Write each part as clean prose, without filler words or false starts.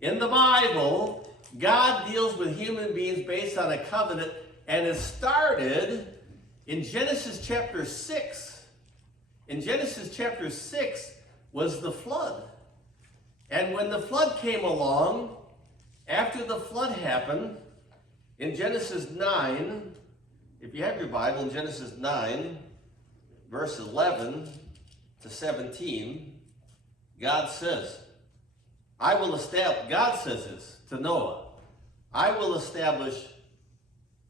In the Bible, God deals with human beings based on a covenant, and it started in Genesis chapter 6. In Genesis chapter 6 was the flood. And when the flood came along, after the flood happened, in Genesis 9, if you have your Bible, in Genesis 9, verse 11 to 17, God says, God says this to Noah, I will establish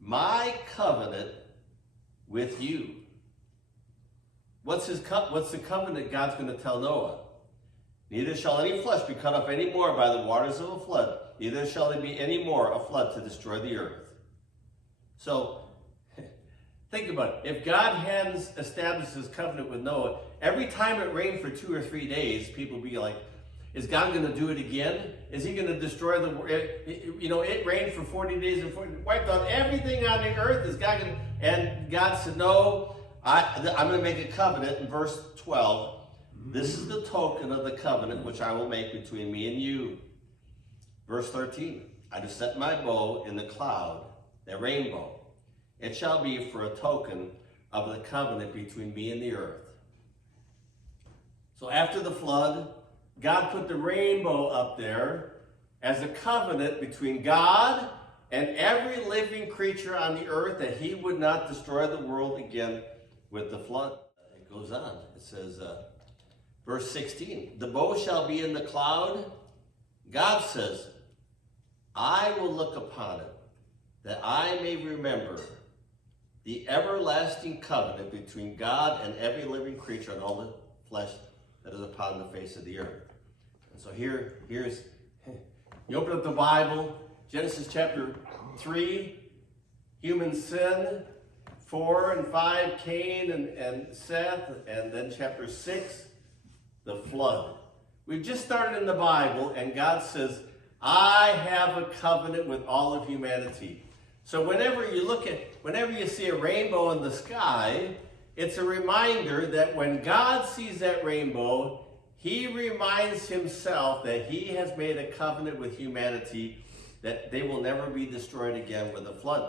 my covenant with you. What's the covenant God's going to tell Noah? Neither shall any flesh be cut up any more by the waters of a flood, neither shall there be any more a flood to destroy the earth. So, think about it. If God hadn't established his covenant with Noah, every time it rained for 2 or 3 days, people would be like, is God going to do it again? Is he going to destroy the world? It rained for 40 days and wiped out everything on the earth. Is God going to? And God said, no, I'm going to make a covenant in verse 12. This is the token of the covenant which I will make between me and you. Verse 13, I have set my bow in the cloud, the rainbow. It shall be for a token of the covenant between me and the earth. So after the flood, God put the rainbow up there as a covenant between God and every living creature on the earth, that he would not destroy the world again with the flood. It goes on. It says, verse 16, the bow shall be in the cloud. God says, I will look upon it, that I may remember the everlasting covenant between God and every living creature and all the flesh that is upon the face of the earth. And so here's, you open up the Bible, Genesis chapter 3, human sin, 4 and 5, Cain and Seth, and then chapter 6, the flood. We've just started in the Bible, and God says, I have a covenant with all of humanity. So whenever you see a rainbow in the sky, it's a reminder that when God sees that rainbow, he reminds himself that he has made a covenant with humanity that they will never be destroyed again with a flood.